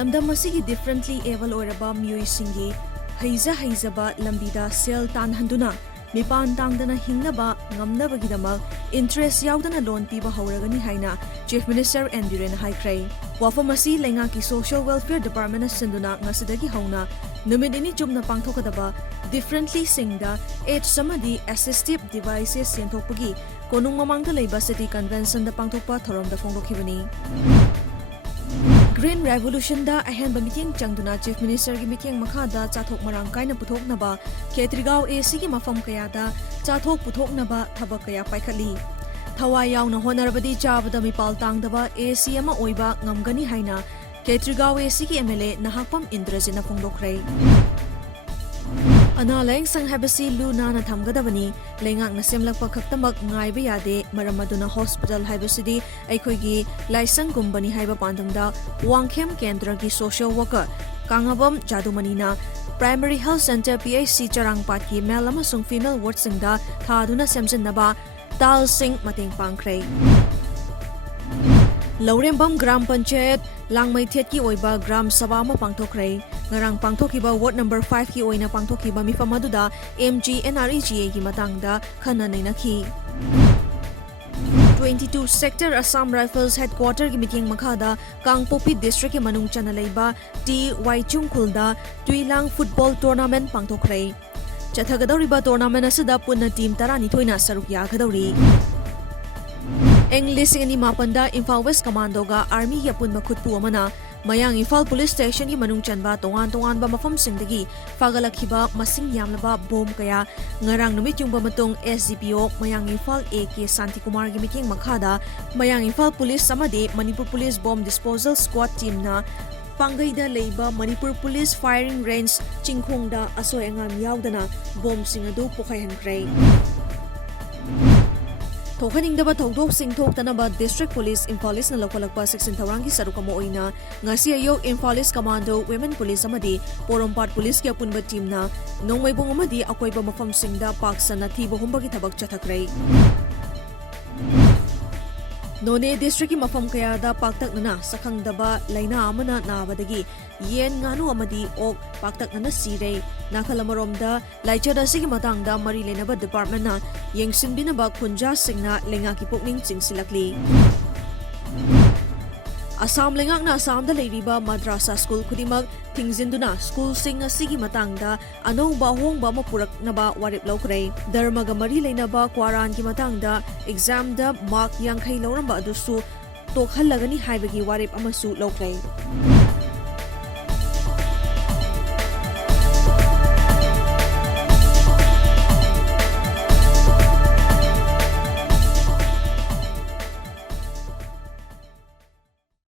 lamdam asigi differently able oiraba miyoi singi haizaba lambida sel tanhanduna mipan tangdana hingnaba ngamnabagidamak interest yaudana loan piba hauragani haina Chief Minister Enduren haikrai wafam asi lengaki Social Welfare Department sinduna ngasidagi hauna numit ini chumna pangthokadaba differently singda age samadi assistive devices senthokpagi konung mamangda leiba city convention da pangthokpa thorom da phongdokhibani Green Revolution da ahen ba meeting changduna Chief Minister gi meeting makha da chathok marang kaina puthoknaba Khetrigao AC gi mafam kaya da chathok puthoknaba thabak kaya paikhali thawai yauna honarabadi chabada mipal tangdaba AC ama oiba ngamgani haina Khetrigao AC gi MLA nahakpam Indrajina phongdokrai Analeng sanghabasi luna na thamgadabani lengak na semlakpa khaktamak ngaiba yade maramaduna hospital haibasidi aikhoigi laisang gumbani haiba pandamda wangkhem kendra gi social worker kangabam jadumanina primary health center PHC charangpat ki male amasung female ward singda thaduna semjannaba dal sing mateng pangkhrai Laurembam Gram Panchayat Langmai Thet ki oiba Gram Sabha ma pangthokrai ngarang pangthokiba ward number 5 ki oina pangthokiba mifam aduda MG NREGA ki matangda khana nainakhi 22 sector Assam Rifles headquarter ki meeting makhada Kangpopi district ki manung chana leiba T Waichungkhulda Tuilang football tournament pangthokrai chathagadoriba tournament asida punna team 12 thoina saruk yagadori English ni mapanda Imphal West Commando ga Army yapun makhutpu amana mayang Imphal Police Station ki manung chanba tongan ba mafam singdagi fagalakhiba masing yamlaba bom kaya ngarang numit yung bamatong SDPO mayang Imphal AK Santi Kumar gi meeting makhada mayang Imphal Police samade Manipur Police Bomb Disposal Squad team na Pangaida leiba Manipur Police Firing Range Chingkhongda asoy angam yaudana bom singadu pokhaihankrai Thokhaningdaba thokdok singthoktanaba District Police Imphal na lokalakpa section thawangi sarukamo oina ngasi ayo Imphal Commando Women Police amadi Porompat Police ki apunba team na nongmaibong amadi akoiba mafam singda paksana thiba humbagi thabak chathakrai None district ki mafam kaya da paktaknana sakhangdaba laina amana nabadagi yen nganu amadi ok paktaknana sirei nakalamaromda laichada sigi matangda mari lenaba department na yengsinbinaba khunja singna lengaki pokning chingsilakli Assam lengak na Assam da leiriba madrasa school kudimak thingzinduna school sing asigi matangda anouba hongba mapurak naba warip lokrai dharmaga mari leinaba kwaran ki matangda exam da mark 50 lauramba adusu tokhallagani haibagi warip amasu lokrai